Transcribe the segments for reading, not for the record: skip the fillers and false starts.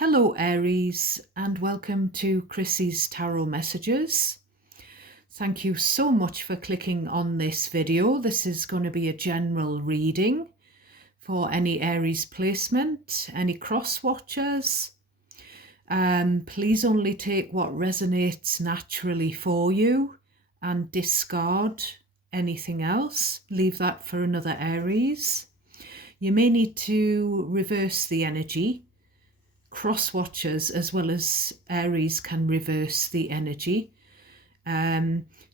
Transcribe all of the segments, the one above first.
Hello Aries, and welcome to Chrissy's Tarot Messages. Thank you so much for clicking on this video. This is going to be a general reading for any Aries placement, any cross watchers. Please only take what resonates naturally for you and discard anything else. Leave that for another Aries. You may need to reverse the energy. Cross watchers as well as Aries can reverse the energy.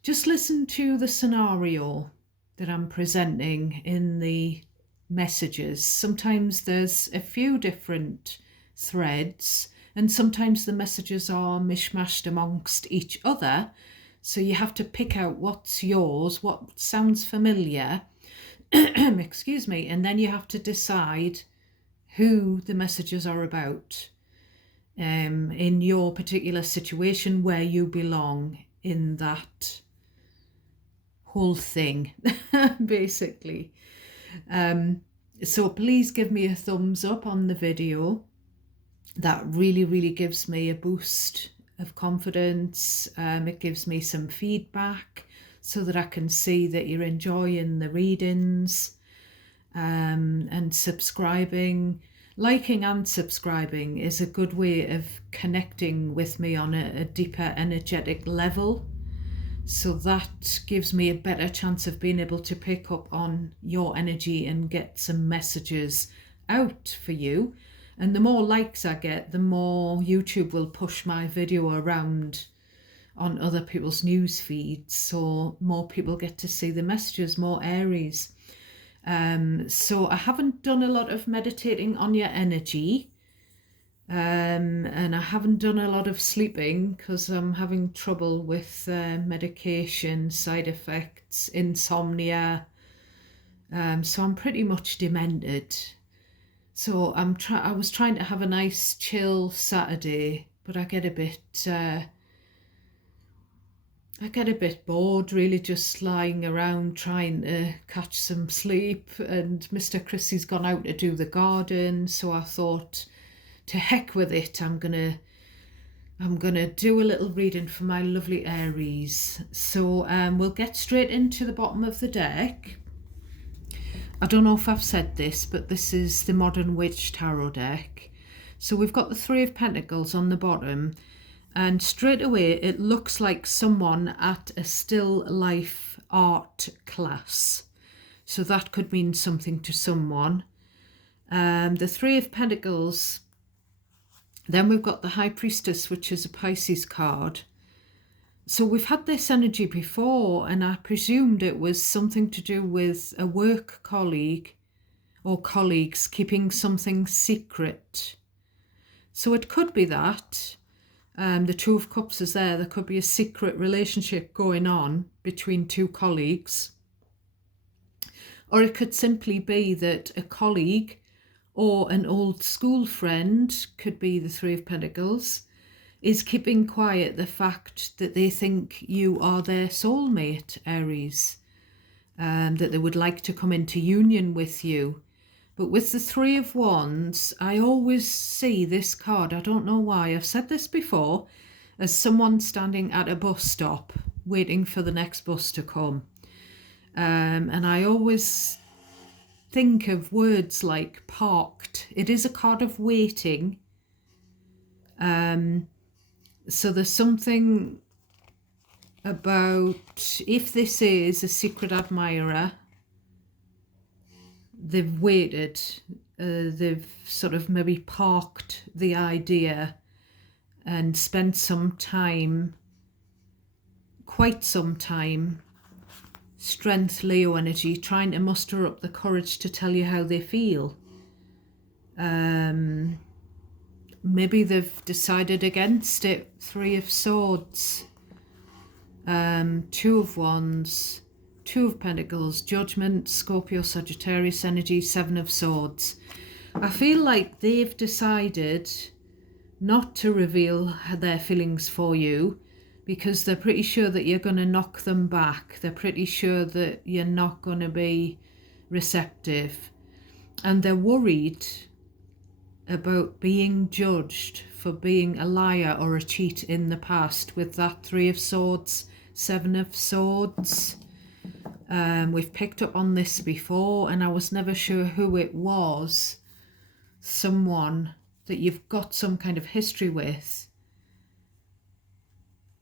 Just listen to the scenario that I'm presenting in the messages. Sometimes there's a few different threads and sometimes the messages are mishmashed amongst each other. So you have to pick out what's yours, what sounds familiar, excuse me, and then you have to decide who the messages are about in your particular situation, where you belong in that whole thing, basically. So please give me a thumbs up on the video. That really gives me a boost of confidence. It gives me some feedback so that I can see that you're enjoying the readings, and subscribing. Liking and subscribing is a good way of connecting with me on a deeper energetic level. So that gives me a better chance of being able to pick up on your energy and get some messages out for you. And the more likes I get, the more YouTube will push my video around on other people's news feeds. So more people get to see the messages, more Aries. So I haven't done a lot of meditating on your energy, and I haven't done a lot of sleeping because I'm having trouble with medication, side effects, insomnia. So I'm pretty much demented. So I was trying to have a nice chill Saturday, but I get a bit bored, really, just lying around trying to catch some sleep. And Mr. Chrissy's gone out to do the garden, so I thought, to heck with it, I'm gonna do a little reading for my lovely Aries. So we'll get straight into the bottom of the deck. I don't know if I've said this, but this is the Modern Witch Tarot deck. So we've got the Three of Pentacles on the bottom. And straight away, it looks like someone at a still life art class. So that could mean something to someone. The Three of Pentacles. Then we've got the High Priestess, which is a Pisces card. So we've had this energy before, and I presumed it was something to do with a work colleague or colleagues keeping something secret. So it could be that. The Two of Cups is there. There could be a secret relationship going on between two colleagues. Or it could simply be that a colleague or an old school friend, could be the Three of Pentacles, is keeping quiet the fact that they think you are their soulmate, Aries, that they would like to come into union with you. But with the Three of Wands, I always see this card, I don't know why, I've said this before, as someone standing at a bus stop waiting for the next bus to come. And I always think of words like parked. It is a card of waiting. So there's something about, if this is a secret admirer, they've waited, they've sort of maybe parked the idea and spent some time, quite some time, strength, Leo energy, trying to muster up the courage to tell you how they feel. Maybe they've decided against it. Three of Swords, Two of Wands, Two of Pentacles, Judgment, Scorpio, Sagittarius energy, Seven of Swords. I feel like they've decided not to reveal their feelings for you because they're pretty sure that you're going to knock them back. They're pretty sure that you're not going to be receptive. And they're worried about being judged for being a liar or a cheat in the past with that Three of Swords, Seven of Swords. We've picked up on this before, and I was never sure who it was. Someone that you've got some kind of history with,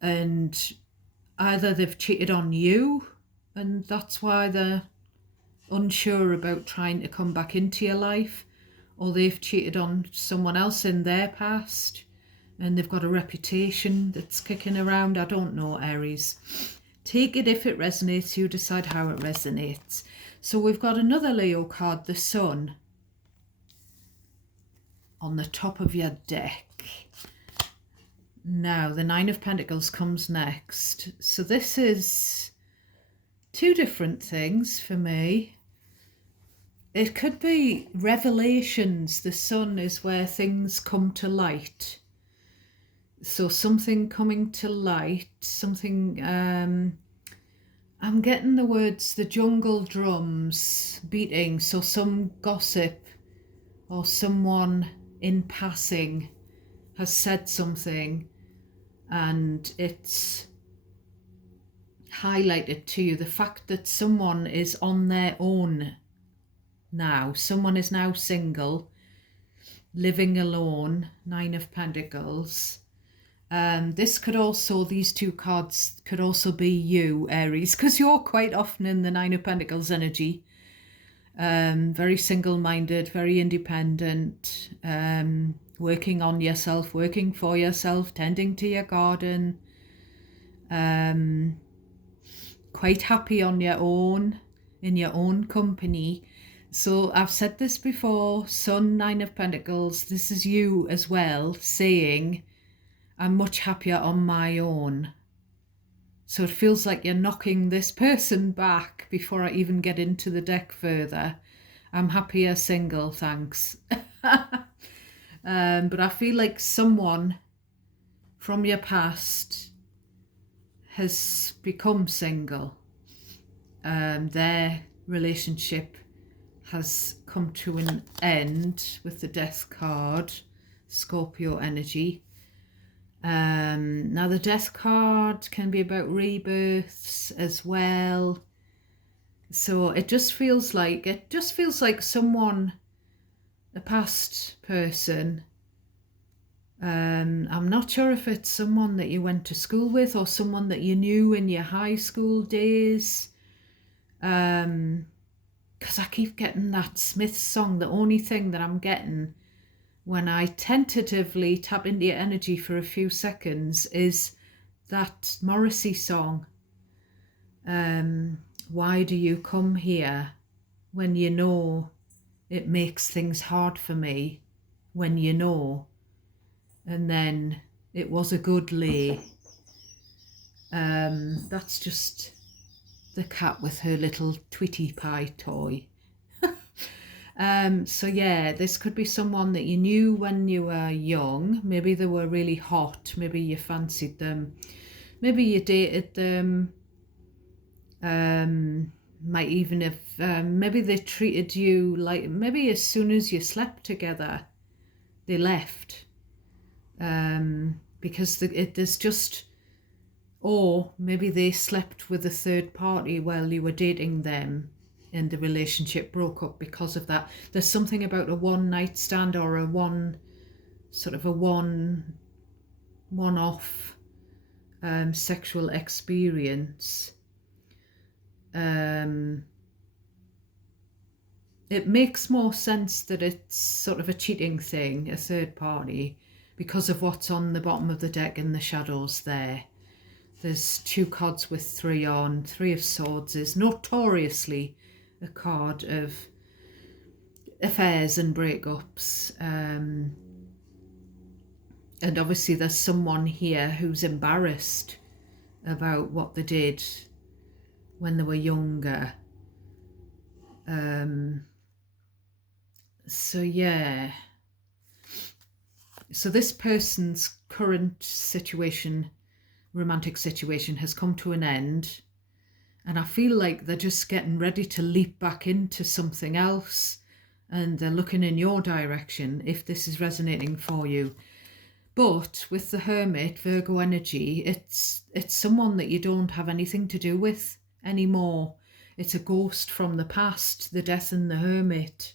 and either they've cheated on you and that's why they're unsure about trying to come back into your life, or they've cheated on someone else in their past and they've got a reputation that's kicking around. I don't know, Aries. Take it if it resonates, you decide how it resonates. So we've got another Leo card, the Sun, on the top of your deck. Now the Nine of Pentacles comes next. So this is two different things for me. It could be revelations. The Sun is where things come to light. So something coming to light, something, I'm getting the words, the jungle drums beating. So some gossip or someone in passing has said something and it's highlighted to you the fact that someone is on their own now. Someone is now single, living alone, Nine of Pentacles. This could also, these two cards could also be you, Aries, because you're quite often in the Nine of Pentacles energy. Very single-minded, very independent, working on yourself, working for yourself, tending to your garden, quite happy on your own, in your own company. So I've said this before, Sun, Nine of Pentacles, this is you as well, saying, I'm much happier on my own. So it feels like you're knocking this person back before I even get into the deck further. I'm happier single, thanks. But I feel like someone from your past has become single. Their relationship has come to an end with the Death card, Scorpio energy. Now the Death card can be about rebirths as well. So it just feels like someone, a past person, I'm not sure if it's someone that you went to school with or someone that you knew in your high school days. Because I keep getting that Smith song. The only thing that I'm getting when I tentatively tap into your energy for a few seconds is that Morrissey song. Why do you come here when you know it makes things hard for me, when you know? And then it was a good lay. That's just the cat with her little Tweety Pie toy. So yeah, this could be someone that you knew when you were young. Maybe they were really hot. Maybe you fancied them. Maybe you dated them. Might even have, maybe they treated you like, maybe as soon as you slept together, they left. Because there's just, or maybe they slept with a third party while you were dating them and the relationship broke up because of that. There's something about a one-night stand or a one-off sexual experience. It makes more sense that it's sort of a cheating thing, a third party, because of what's on the bottom of the deck in the shadows there. There's two cards with three on. Three of Swords is notoriously a card of affairs and breakups. And obviously there's someone here who's embarrassed about what they did when they were younger. So yeah. So this person's current situation, romantic situation, has come to an end. And I feel like they're just getting ready to leap back into something else. and they're looking in your direction if this is resonating for you. But with the Hermit, Virgo energy, it's someone that you don't have anything to do with anymore. It's a ghost from the past, the Death and the Hermit.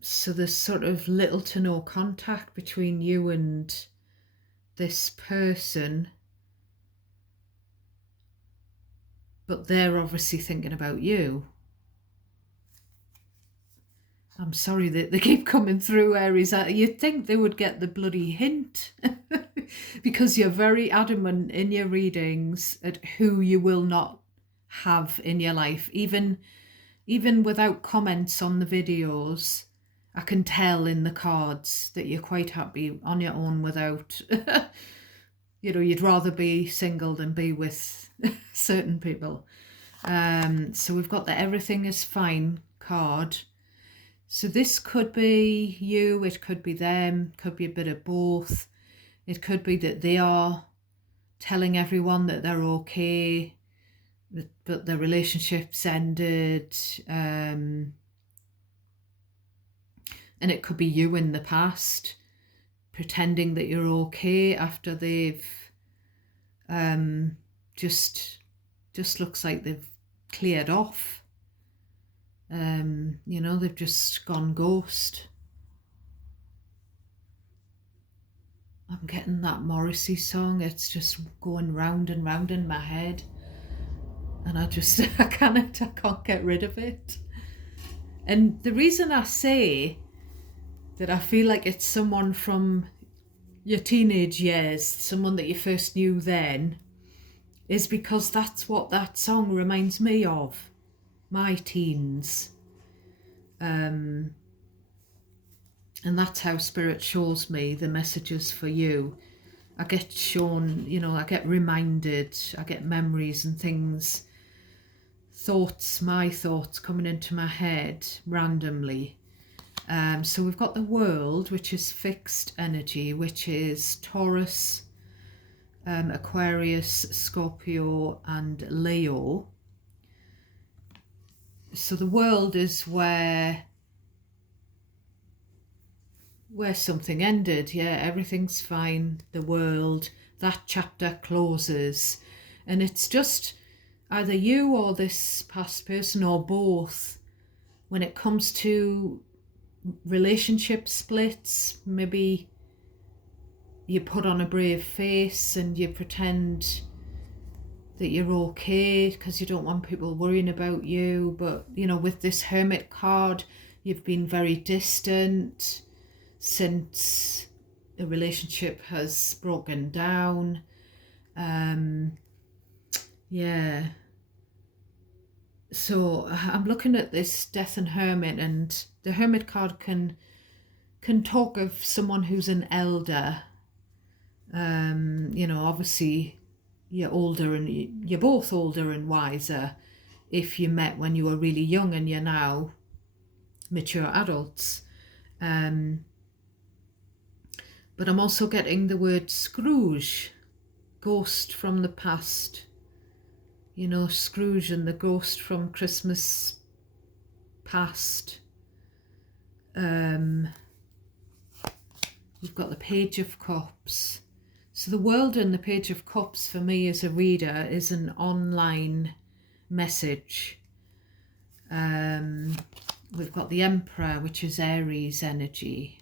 So there's sort of little to no contact between you and this person, but they're obviously thinking about you. I'm sorry that they keep coming through, Aries. You'd think they would get the bloody hint because you're very adamant in your readings at who you will not have in your life. Even without comments on the videos, I can tell in the cards that you're quite happy on your own without, you'd rather be single than be with certain people. So we've got the everything is fine card. So this could be you, it could be them, could be a bit of both. It could be that they are telling everyone that they're okay, but the relationship's ended. And it could be you in the past pretending that you're okay after they've just looks like they've cleared off. They've just gone ghost. I'm getting that Morrissey song. It's just going round and round in my head. And I can't get rid of it. And the reason I say that I feel like it's someone from your teenage years, someone that you first knew then, is because that's what that song reminds me of. My teens. And that's how Spirit shows me the messages for you. I get shown, I get reminded, I get memories and things, my thoughts coming into my head randomly. So we've got the World, which is fixed energy, which is Taurus, Aquarius, Scorpio and Leo. So the World is where something ended. Yeah, everything's fine. The World, that chapter closes. And it's just either you or this past person or both. When it comes to relationship splits, maybe you put on a brave face and you pretend that you're okay because you don't want people worrying about you. But, with this Hermit card, you've been very distant since the relationship has broken down. Yeah. So I'm looking at this Death and Hermit, and the Hermit card can talk of someone who's an elder. Obviously you're older and you're both older and wiser if you met when you were really young and you're now mature adults. But I'm also getting the word Scrooge, ghost from the past. Scrooge and the ghost from Christmas past. We've got the Page of Cups. So the World and the Page of Cups for me as a reader is an online message. We've got the Emperor, which is Aries energy.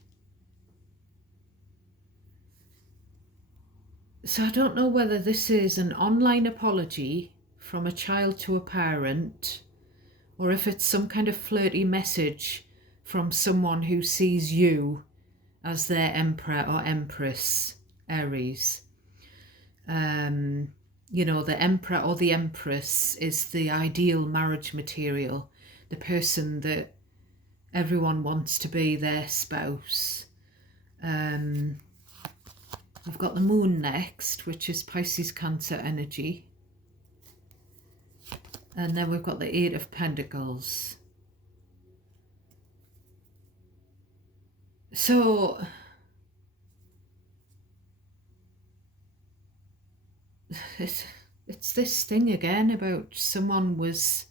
So I don't know whether this is an online apology from a child to a parent, or if it's some kind of flirty message from someone who sees you as their Emperor or Empress, Aries. The Emperor or the Empress is the ideal marriage material, the person that everyone wants to be their spouse. We've got the Moon next, which is Pisces, Cancer energy. And then we've got the Eight of Pentacles. So it's this thing again about someone was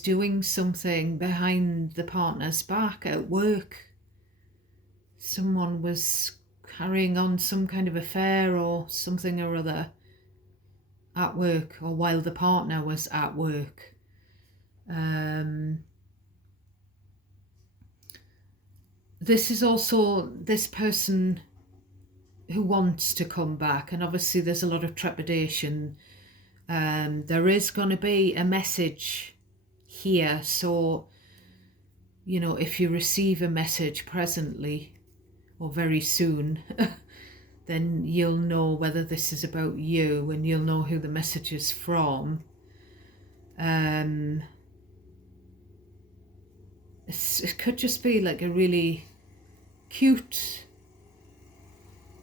doing something behind the partner's back at work. Someone was carrying on some kind of affair or something or other at work, or while the partner was at work. This is also this person who wants to come back, and obviously there's a lot of trepidation. There is going to be a message here, so if you receive a message presently or very soon, then you'll know whether this is about you, and you'll know who the message is from. It could just be like a really cute,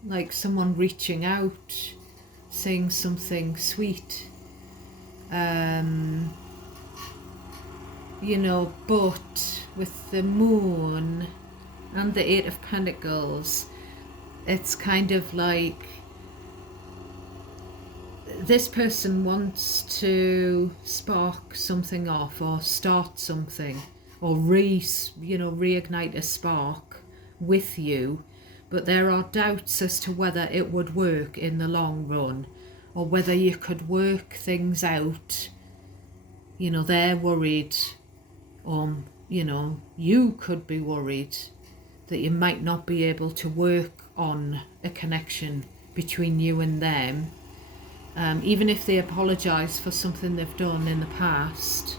like someone reaching out, saying something sweet. But with the moon and the Eight of Pentacles, it's kind of like this person wants to spark something off or start something or reignite a spark with you, but there are doubts as to whether it would work in the long run, or whether you could work things out. They're worried, or you could be worried that you might not be able to work on a connection between you and them, even if they apologise for something they've done in the past.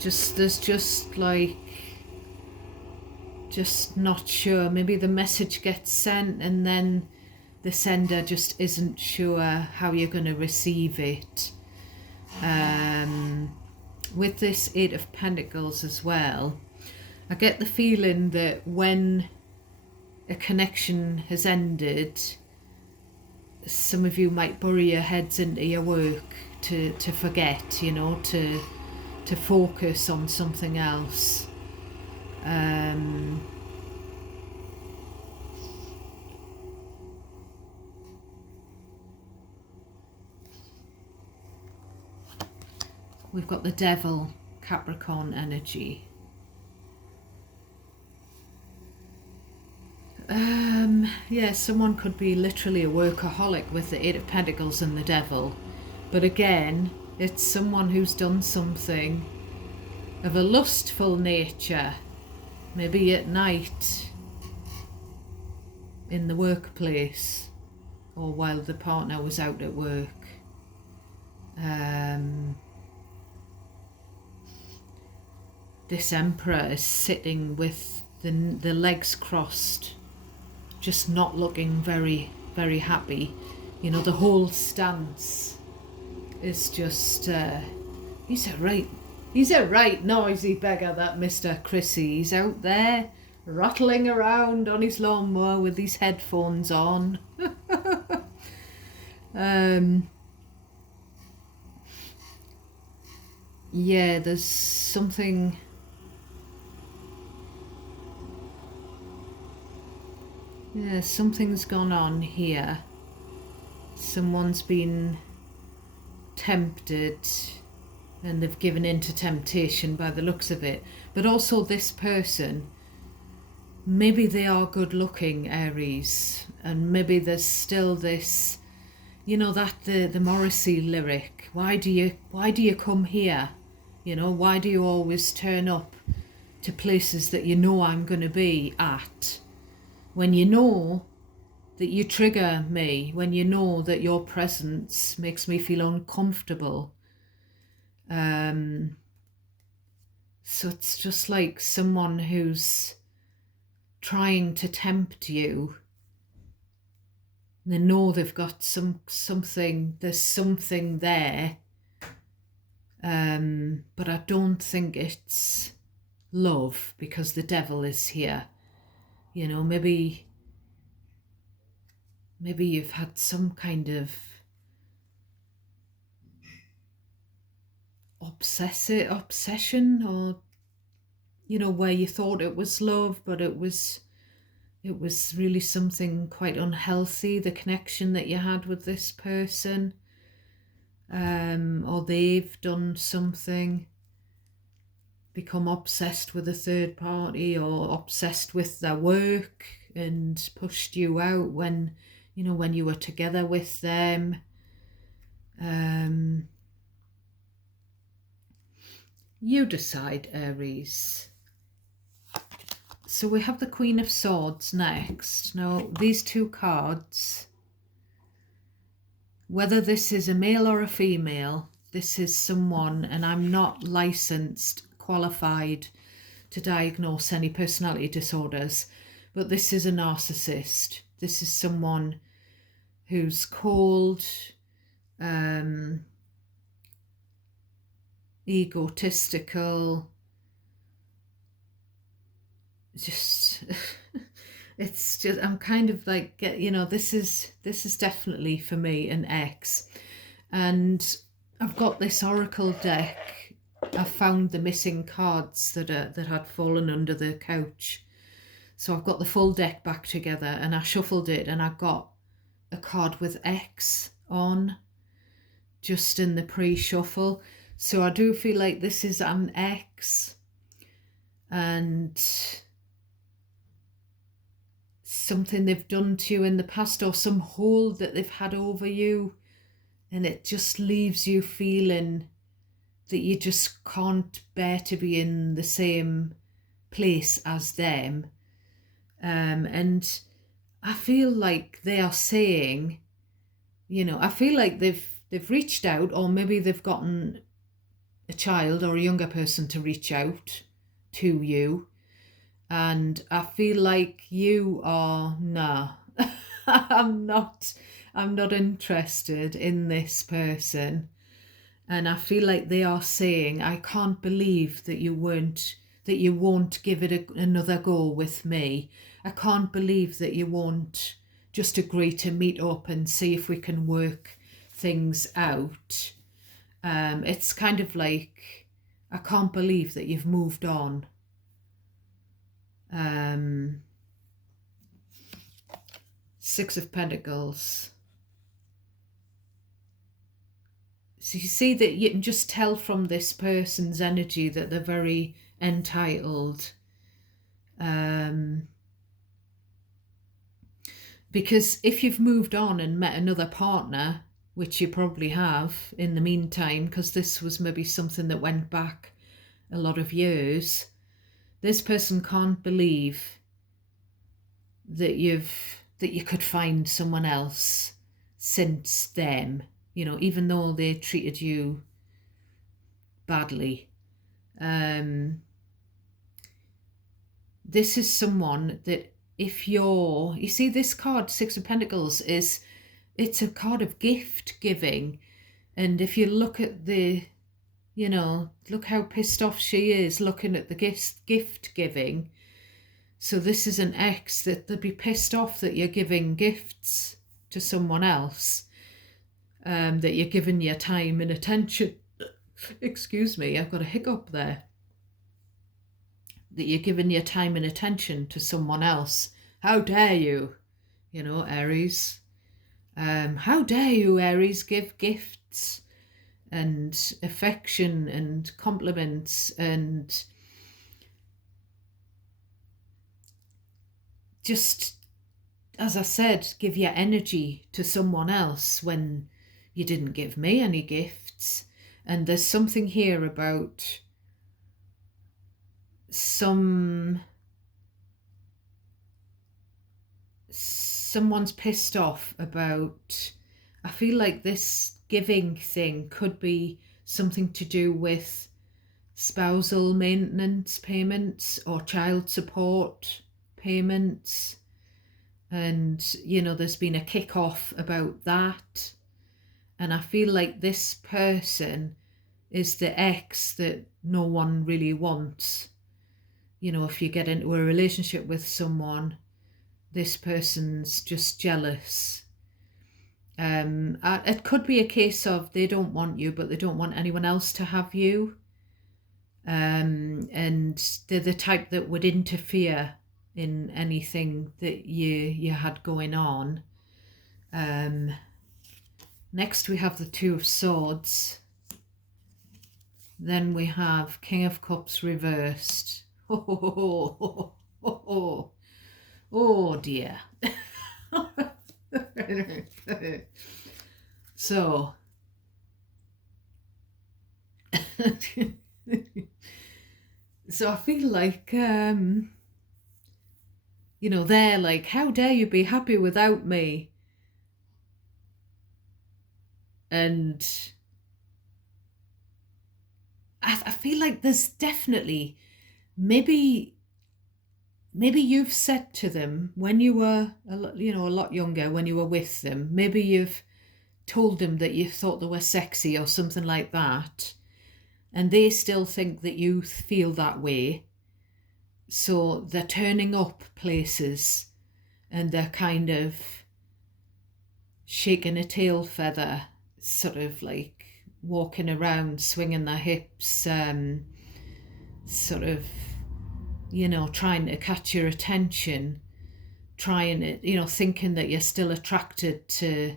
There's just not sure. Maybe the message gets sent and then the sender just isn't sure how you're going to receive it. With this Eight of Pentacles as well, I get the feeling that when a connection has ended, some of you might bury your heads into your work to forget, to focus on something else. We've got the Devil, Capricorn energy. Yeah, someone could be literally a workaholic with the Eight of Pentacles and the Devil. But again, it's someone who's done something of a lustful nature, maybe at night, in the workplace, or while the partner was out at work. This Emperor is sitting with the legs crossed, just not looking very, very happy. The whole stance is just, he's a right noisy beggar, that Mr. Chrissy. He's out there rattling around on his lawnmower with his headphones on. Yeah, there's something... Yeah, something's gone on here. Someone's been tempted and they've given in to temptation by the looks of it. But also this person, maybe they are good looking, Aries, and maybe there's still this, that the Morrissey lyric, why do you come here? Why do you always turn up to places that I'm going to be at? When you know that you trigger me, when you know that your presence makes me feel uncomfortable. So it's just like someone who's trying to tempt you. They know they've got something, there's something there. But I don't think it's love, because the Devil is here. Maybe you've had some kind of obsession, or where you thought it was love, but it was it was really something quite unhealthy, the connection that you had with this person, or they've done something, become obsessed with a third party or obsessed with their work and pushed you out when you were together with them. You decide, Aries. So we have the Queen of Swords next. Now, these two cards, whether this is a male or a female, this is someone, and I'm not licensed, qualified to diagnose any personality disorders, but this is a narcissist. This is someone who's cold, egotistical, just it's just, I'm kind of like, this is definitely for me an X. And I've got this oracle deck. I found the missing cards that had fallen under the couch, so I've got the full deck back together, and I shuffled it and I got a card with X on just in the pre-shuffle. So I do feel like this is an X, and something they've done to you in the past, or some hold that they've had over you, and it just leaves you feeling that you just can't bear to be in the same place as them. And I feel like they are saying, I feel like they've reached out, or maybe they've gotten a child or a younger person to reach out to you, and I feel like you are, nah, I'm not interested in this person. And I feel like they are saying, I can't believe that you won't give it another go with me. I can't believe that you won't just agree to meet up and see if we can work things out. It's kind of like, I can't believe that you've moved on. Six of Pentacles. So you see that you can just tell from this person's energy that they're very entitled. Because if you've moved on and met another partner, which you probably have in the meantime, because this was maybe something that went back a lot of years, this person can't believe that you could find someone else since them, even though they treated you badly. This is someone that, if you see this card, Six of Pentacles, it's a card of gift giving. And if you look at look how pissed off she is looking at the gift giving. So this is an ex that they'd be pissed off that you're giving gifts to someone else, that you're giving your time and attention. Excuse me, I've got a hiccup there. That you're giving your time and attention to someone else. How dare you, Aries. How dare you, Aries, give gifts and affection and compliments and just, as I said, give your energy to someone else when you didn't give me any gifts. And there's something here about someone's pissed off about, I feel like this giving thing could be something to do with spousal maintenance payments or child support payments. And, there's been a kick-off about that. And I feel like this person is the ex that no one really wants. If you get into a relationship with someone, this person's just jealous. It could be a case of they don't want you, but they don't want anyone else to have you. And they're the type that would interfere in anything that you had going on. Next we have the Two of Swords. Then we have King of Cups reversed. Oh dear. So so I feel like you know, they're like, how dare you be happy without me? And I feel like there's definitely, maybe you've said to them when you were a lot younger, when you were with them, maybe you've told them that you thought they were sexy or something like that, and they still think that you feel that way. So they're turning up places and they're kind of shaking a tail feather, sort of like walking around, swinging their hips, sort of, you know, trying to catch your attention, trying to, you know, thinking that you're still attracted to,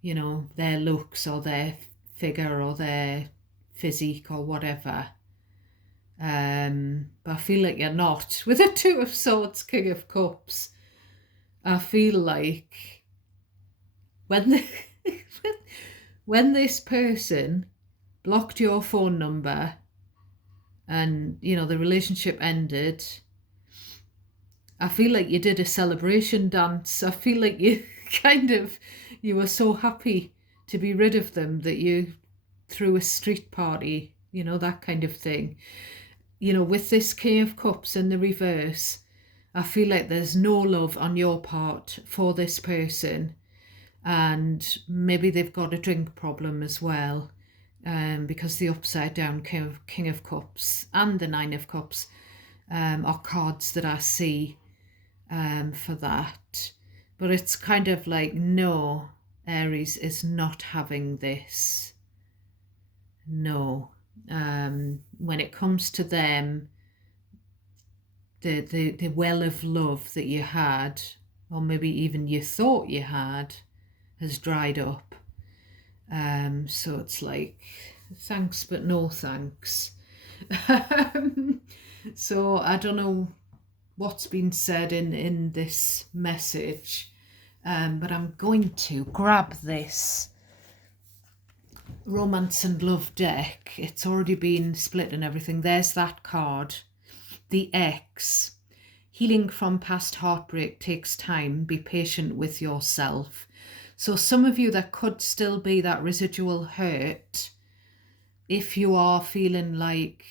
you know, their looks or their figure or their physique or whatever. But I feel like you're not. With the Two of Swords, King of Cups, I feel like when when this person blocked your phone number and, you know, the relationship ended, I feel like you did a celebration dance. I feel like you you were so happy to be rid of them that you threw a street party, you know, that kind of thing. You know, with this King of Cups in the reverse, I feel like there's no love on your part for this person, and maybe they've got a drink problem as well, because the upside down King of Cups and the Nine of Cups are cards that I see for that. But it's kind of like, no, Aries is not having this. No. When it comes to them, the well of love that you had, or maybe even you thought you had, has dried up. So it's like, thanks but no thanks. So I don't know what's been said in this message, but I'm going to grab this Romance and Love deck. It's already been split and everything. There's that card. The Ex. Healing from past heartbreak takes time. Be patient with yourself. So some of you, there could still be that residual hurt. If you are feeling like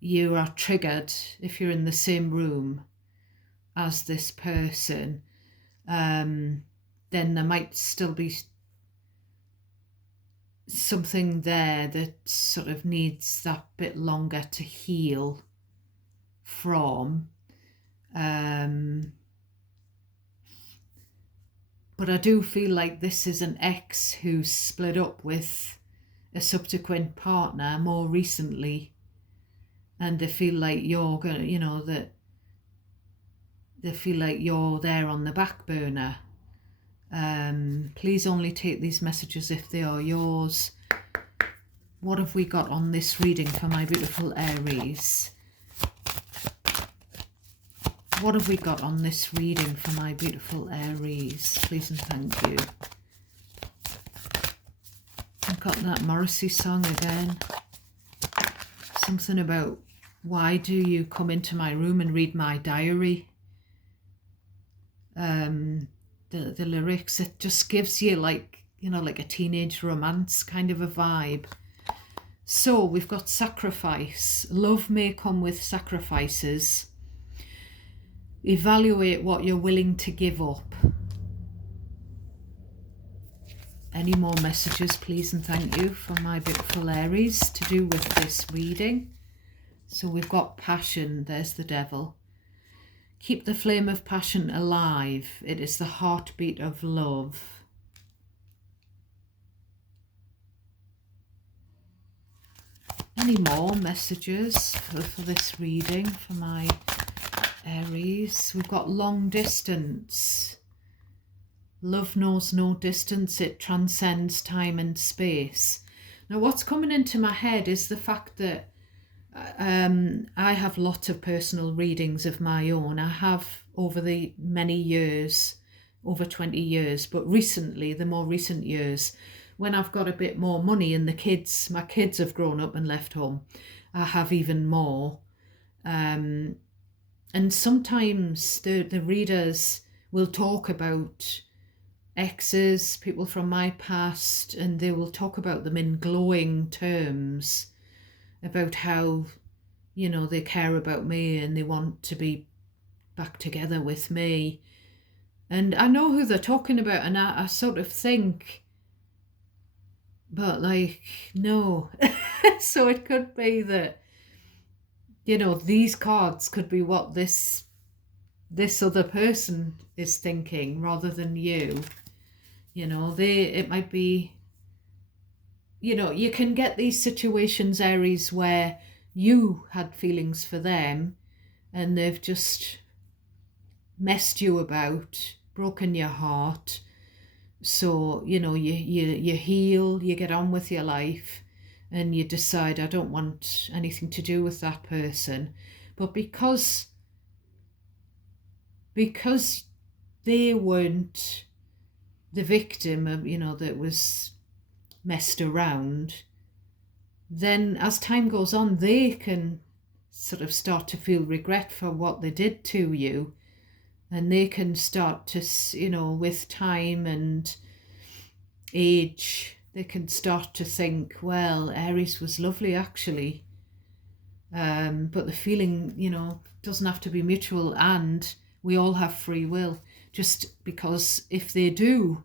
you are triggered, if you're in the same room as this person, then there might still be something there that sort of needs that bit longer to heal from. But I do feel like this is an ex who's split up with a subsequent partner more recently, and they feel like you're gonna, you know, that they feel like you're there on the back burner. Please only take these messages if they are yours. What have we got on this reading for my beautiful Aries? What have we got on this reading for my beautiful Aries? Please and thank you. I've got that Morrissey song again. Something about, why do you come into my room and read my diary? The lyrics, it just gives you like, you know, like a teenage romance kind of a vibe. So we've got sacrifice. Love may come with sacrifices. Evaluate what you're willing to give up. Any more messages, please and thank you, for my beautiful Aries to do with this reading? So we've got passion. There's the devil. Keep the flame of passion alive. It is the heartbeat of love. Any more messages for this reading for my Aries, we've got long distance. Love knows no distance, it transcends time and space. Now, what's coming into my head is the fact that I have lots of personal readings of my own. I have over the many years, over 20 years, but recently, the more recent years, when I've got a bit more money and my kids have grown up and left home, I have even more. And sometimes the readers will talk about exes, people from my past, and they will talk about them in glowing terms about how, they care about me and they want to be back together with me. And I know who they're talking about, and I sort of think, but no. So it could be that, these cards could be what this other person is thinking rather than you. It might be, you can get these situations, Aries, where you had feelings for them and they've just messed you about, broken your heart. So, you heal, you get on with your life and you decide, I don't want anything to do with that person. But because they weren't the victim of, that was messed around, then as time goes on, they can sort of start to feel regret for what they did to you. And they can start to, with time and age, they can start to think, well, Aries was lovely actually. But the feeling, doesn't have to be mutual, and we all have free will. Just because if they do,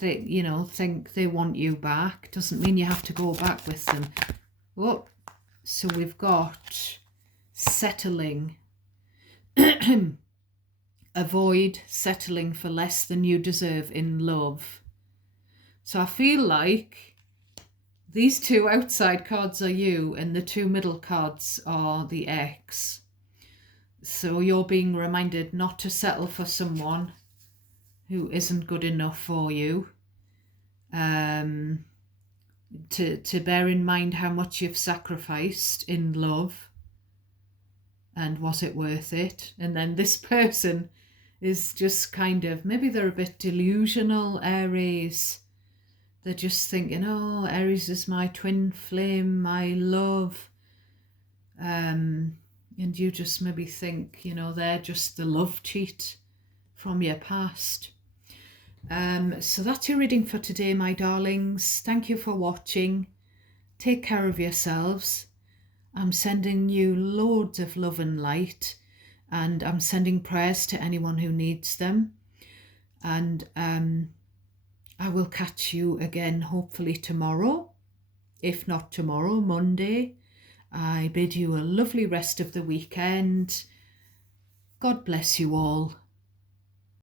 think they want you back, doesn't mean you have to go back with them. Oh, so we've got settling. Avoid settling for less than you deserve in love. So I feel like these two outside cards are you and the two middle cards are the ex. So you're being reminded not to settle for someone who isn't good enough for you. To bear in mind how much you've sacrificed in love. And was it worth it? And then this person is just kind of, maybe they're a bit delusional, Aries. They're just thinking, oh, Aries is my twin flame, my love. And you just maybe think, they're just the love cheat from your past. So that's your reading for today, my darlings. Thank you for watching. Take care of yourselves. I'm sending you loads of love and light, and I'm sending prayers to anyone who needs them. And I will catch you again hopefully tomorrow. If not tomorrow, Monday. I bid you a lovely rest of the weekend. God bless you all.